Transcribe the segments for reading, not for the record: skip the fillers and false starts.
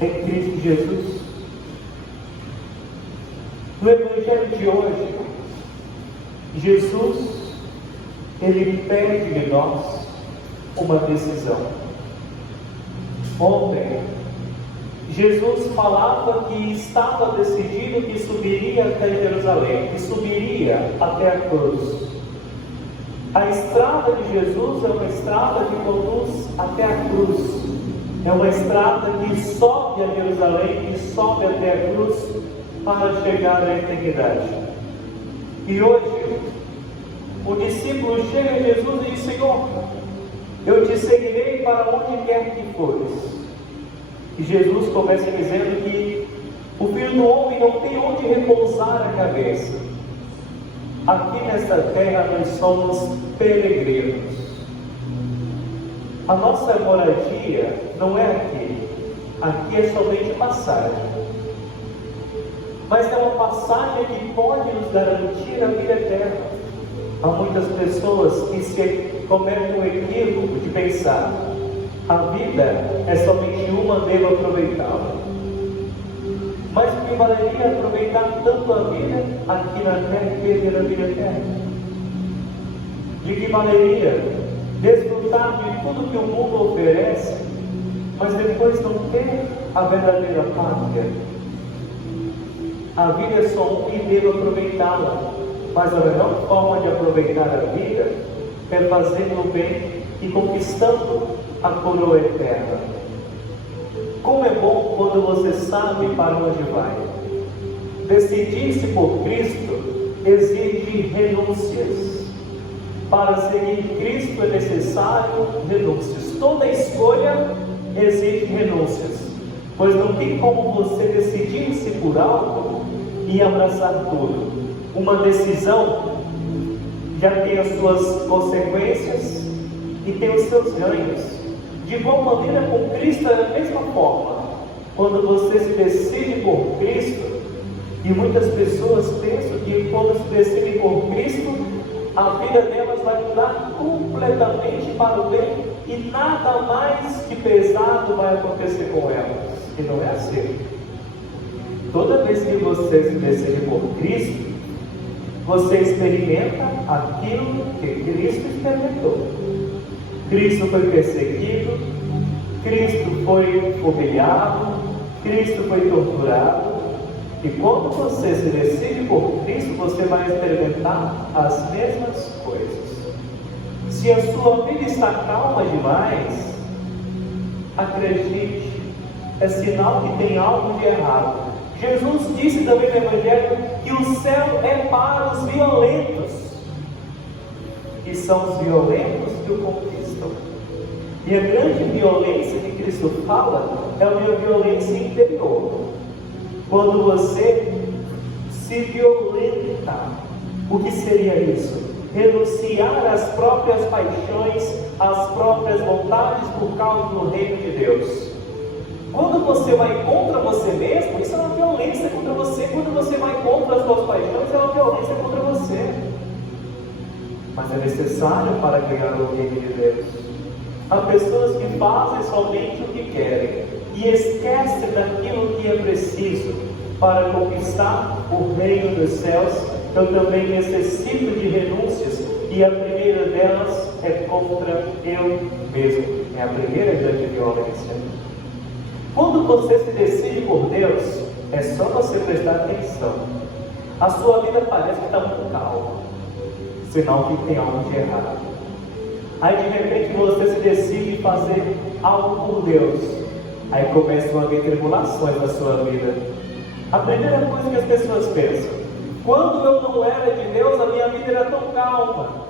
em Cristo Jesus. No Evangelho de hoje, Jesus, Ele pede de nós uma decisão. Ontem, Jesus falava que estava decidido que subiria até Jerusalém, que subiria até a cruz. A estrada de Jesus é uma estrada que conduz até a cruz. É uma estrada que sobe a Jerusalém, que sobe até a cruz para chegar à eternidade. E hoje, o discípulo chega a Jesus e diz: Senhor, eu te seguirei para onde quer que fores. E Jesus começa dizendo que o Filho do Homem não tem onde repousar a cabeça. Aqui nesta terra nós somos peregrinos. A nossa moradia não é aqui. Aqui é somente passagem. Mas é uma passagem que pode nos garantir a vida eterna. Há muitas pessoas que se cometem o equívoco de pensar: a vida é somente uma, devo aproveitá-la. Mas o que valeria aproveitar tanto a vida aqui na terra e perder a vida eterna? De que valeria desfrutar de tudo que o mundo oferece, mas depois não ter a verdadeira pátria? A vida é só uma e devo aproveitá-la. Mas a melhor forma de aproveitar a vida é fazendo o bem e conquistando a coroa eterna. Como é bom quando você sabe para onde vai. Decidir-se por Cristo exige renúncias. Para seguir Cristo é necessário renúncias. Toda escolha exige renúncias, pois não tem como você decidir-se por algo e abraçar tudo. Uma decisão já tem as suas consequências e tem os seus ganhos. De igual maneira, com Cristo é da mesma forma. Quando você se decide por Cristo, e muitas pessoas pensam que quando se decidem por Cristo, a vida delas vai mudar completamente para o bem e nada mais que pesado vai acontecer com elas. E não é assim. Toda vez que você se decide por Cristo, você experimenta aquilo que Cristo experimentou. Cristo foi perseguido, Cristo foi humilhado, Cristo foi torturado. E quando você se decide por Cristo, você vai experimentar as mesmas coisas. Se a sua vida está calma demais, acredite, é sinal que tem algo de errado. Jesus disse também no Evangelho que o céu é para os violentos, e são os violentos que o conquistam. E a grande violência que Cristo fala é uma violência interior. Quando você se violenta, o que seria isso? Renunciar às próprias paixões, às próprias vontades por causa do reino de Deus. Quando você vai contra você mesmo, isso é uma violência contra você. Quando você vai contra as suas paixões, é uma violência contra você. Mas é necessário para ganhar o reino de Deus. Há pessoas que fazem somente o que querem e esquecem daquilo que é preciso para conquistar o reino dos céus. Eu também necessito de renúncias, e a primeira delas é contra eu mesmo. É a primeira grande violência. Quando você se decide por Deus, é só você prestar atenção. A sua vida parece que está muito calma, sinal que tem algo de errado. Aí de repente você se decide fazer algo por Deus, aí começam a haver tribulações na sua vida. A primeira coisa que as pessoas pensam: quando eu não era de Deus, a minha vida era tão calma.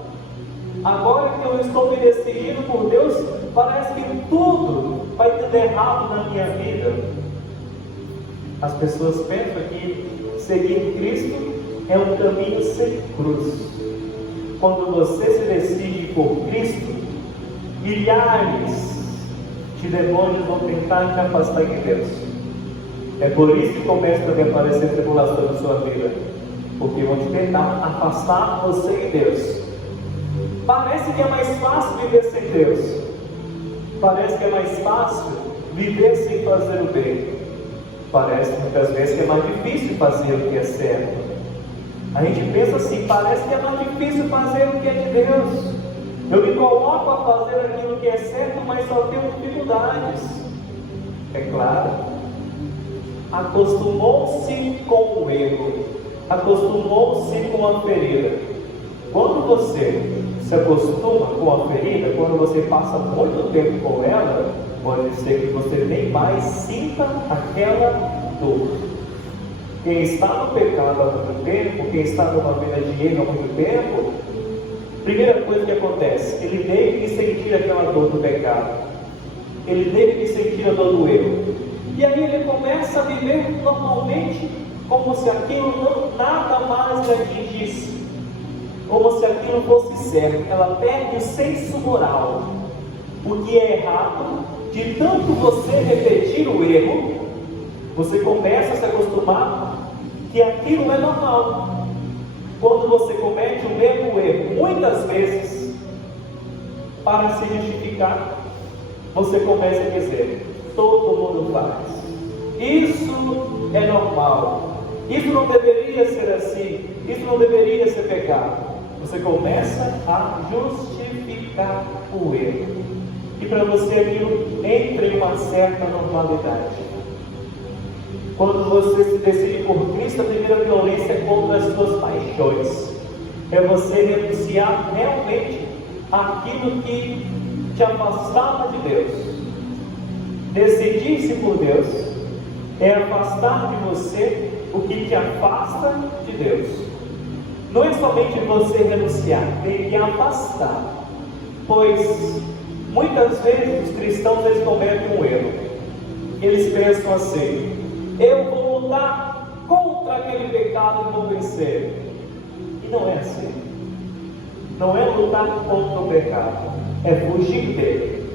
Agora que eu estou me decidindo por Deus, parece que tudo vai tudo errado na minha vida. As pessoas pensam que seguir Cristo é um caminho sem cruz. Quando você se decide por Cristo, milhares de demônios vão tentar te afastar de Deus. É por isso que começa a aparecer tribulação na sua vida, porque vão te tentar afastar você de Deus. Parece que é mais fácil viver sem Deus. Parece que é mais fácil viver sem fazer o bem. Parece muitas vezes que é mais difícil fazer o que é certo. A gente pensa assim, parece que é mais difícil fazer o que é de Deus. Eu me coloco a fazer aquilo que é certo, mas só tenho dificuldades. É claro, acostumou-se com o erro, acostumou-se com a ferida. Quando você se acostuma com a ferida, quando você passa muito tempo com ela, pode ser que você nem mais sinta aquela dor. Quem está no pecado há muito tempo, quem está numa vida de erro há muito tempo, primeira coisa que acontece, ele deixa de sentir aquela dor do pecado, ele deixa de sentir a dor do erro, e aí ele começa a viver normalmente, como se aquilo não nada mais lhe atingisse, como se aquilo fosse certo. Ela perde o senso moral, o que é errado. De tanto você repetir o erro, você começa a se acostumar que aquilo é normal. Quando você comete o mesmo erro muitas vezes, para se justificar, você começa a dizer: todo mundo faz, isso é normal, isso não deveria ser assim, isso não deveria ser pecado. Você começa a justificar o erro, e para você aquilo entra em uma certa normalidade. Quando você se decide por Cristo, a primeira violência é contra as suas paixões. É você renunciar realmente aquilo que te afastava de Deus. Decidir-se por Deus é afastar de você o que te afasta de Deus. Não é somente você renunciar, tem que afastar. Pois muitas vezes os cristãos eles cometem um erro. Eles pensam assim: eu vou lutar contra aquele pecado e vou vencer. E não é assim. Não é lutar contra o pecado, é fugir dele.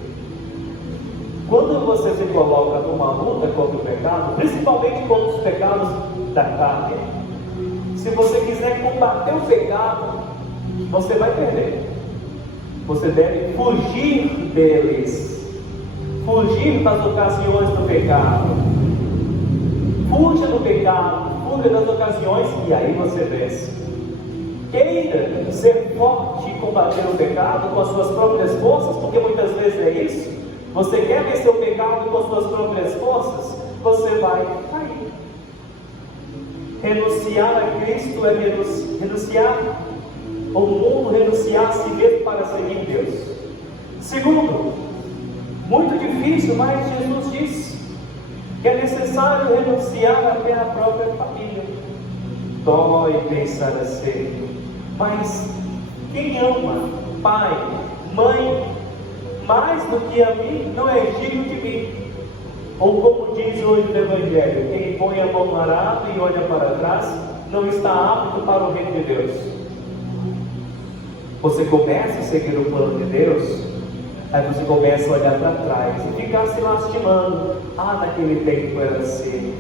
Quando você se coloca numa luta contra o pecado, principalmente contra os pecados da carne, se você quiser combater o pecado, você vai perder. Você deve fugir deles, fugir das ocasiões do pecado. Fuja do pecado, fuja das ocasiões, e aí você vence. Queira ser forte e combater o pecado com as suas próprias forças, porque muitas vezes é isso. Você quer vencer o pecado com as suas próprias forças, você vai cair. Renunciar a Cristo é renunciar ao mundo, renunciar a si mesmo para seguir Deus. Segundo, muito difícil, mas Jesus disse que é necessário renunciar até a própria família. Dói pensar assim, mas quem ama pai, mãe, mais do que a mim, não é digno de mim. Ou como diz hoje no Evangelho: quem põe a mão no arado e olha para trás, não está apto para o reino de Deus. Você começa a seguir o plano de Deus, aí você começa a olhar para trás e ficar se lastimando. Ah, naquele tempo era assim.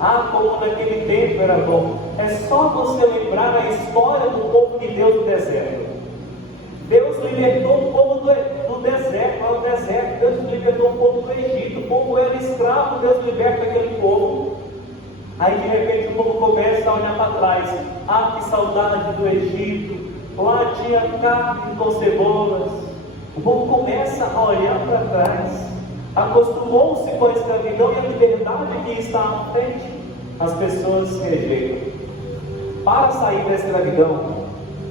Ah, como naquele tempo era bom. É só você lembrar a história do povo de Deus no deserto. Deus libertou o povo do deserto, para o deserto. Deus libertou o povo do Egito. O povo era escravo, Deus liberta aquele povo. Aí de repente o povo começa a olhar para trás. Ah, que saudade do Egito. Lá tinha carne com cebolas. O povo começa a olhar para trás. Acostumou-se com a escravidão e a liberdade que está à frente. As pessoas rejeitam. Para sair da escravidão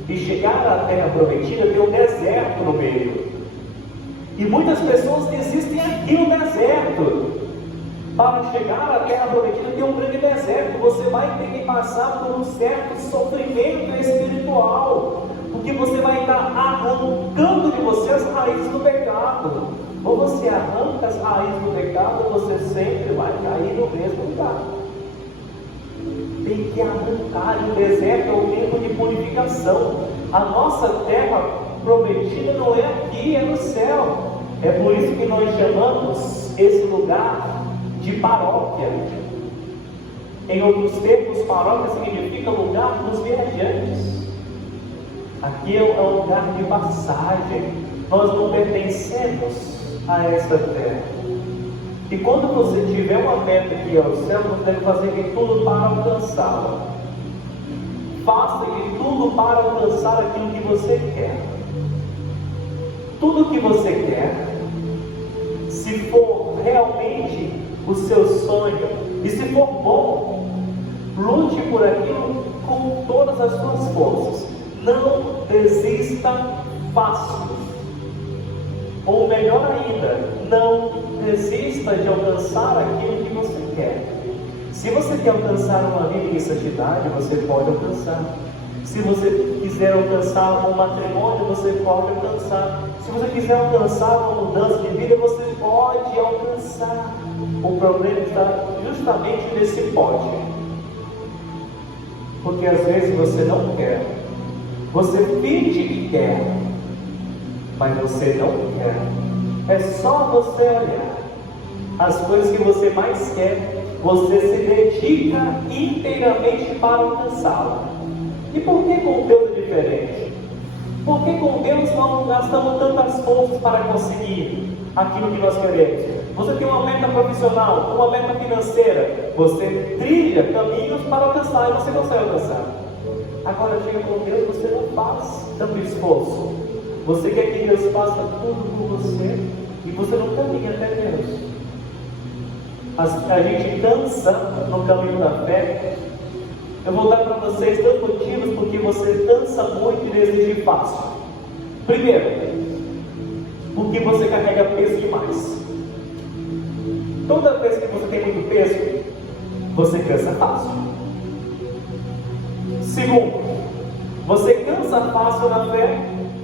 e chegar à terra prometida, tem um deserto no meio. E muitas pessoas desistem aqui no deserto. Para chegar à terra prometida tem um grande deserto. Você vai ter que passar por um certo sofrimento espiritual, porque você vai estar arrancando de você as raízes do pecado. Ou você arranca as raízes do pecado, ou você sempre vai cair no mesmo lugar. Tem que arrancar. E o deserto é o tempo de purificação. A nossa terra prometida não é aqui, é no céu. É por isso que nós chamamos esse lugar de paróquia. Em outros termos, paróquia significa lugar dos viajantes. Aqui é um lugar de passagem. Nós não pertencemos a esta terra. E quando você tiver uma meta que é o céu, você deve fazer de tudo para alcançá-la. Faça de tudo para alcançar aquilo que você quer. Tudo que você quer, se for realmente o seu sonho, e se for bom, lute por aquilo com todas as suas forças. Não desista fácil. Ou melhor ainda, não desista de alcançar aquilo que você quer. Se você quer alcançar uma vida em santidade, você pode alcançar. Se você quiser alcançar um matrimônio, você pode alcançar. Se você quiser alcançar uma mudança de vida, você pode alcançar. O problema está justamente nesse pode. Porque às vezes você não quer. Você finge que quer, mas você não quer. É só você olhar. As coisas que você mais quer, você se dedica inteiramente para alcançá-la. E por que com Deus é diferente? Por que com Deus não gastamos tantas forças para conseguir aquilo que nós queremos? Você tem uma meta profissional, uma meta financeira, você trilha caminhos para alcançar e você consegue alcançar. Agora chega com Deus, você não faz tanto esforço. Você quer que Deus faça tudo por você e você não caminha até Deus. A gente cansa no caminho da fé. Eu vou dar para vocês dois motivos porque você cansa muito e exige fácil. Primeiro, porque você carrega peso demais. Toda vez que você tem muito peso, você cansa fácil. Segundo, você cansa fácil na fé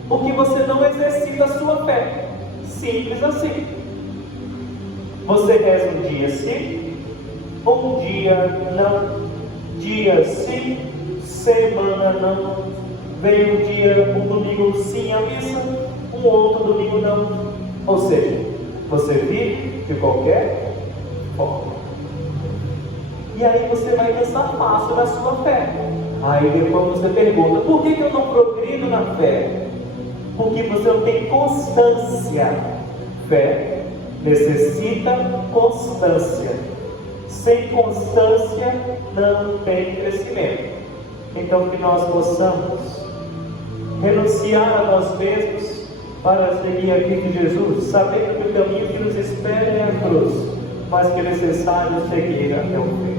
porque você não exercita a sua fé. Simples assim. Você reza um dia sim, um dia não. Dia sim, semana não. Vem um domingo sim à missa, um outro domingo não. Ou seja, você vive de qualquer forma. E aí você vai cansar fácil na sua fé. Aí depois você pergunta, por que eu não progrido na fé? Porque você não tem constância. Fé necessita constância. Sem constância não tem crescimento. Então que nós possamos renunciar a nós mesmos para seguir a Cristo Jesus, sabendo que o caminho que nos espera é a cruz, mas que é necessário seguir até o fim.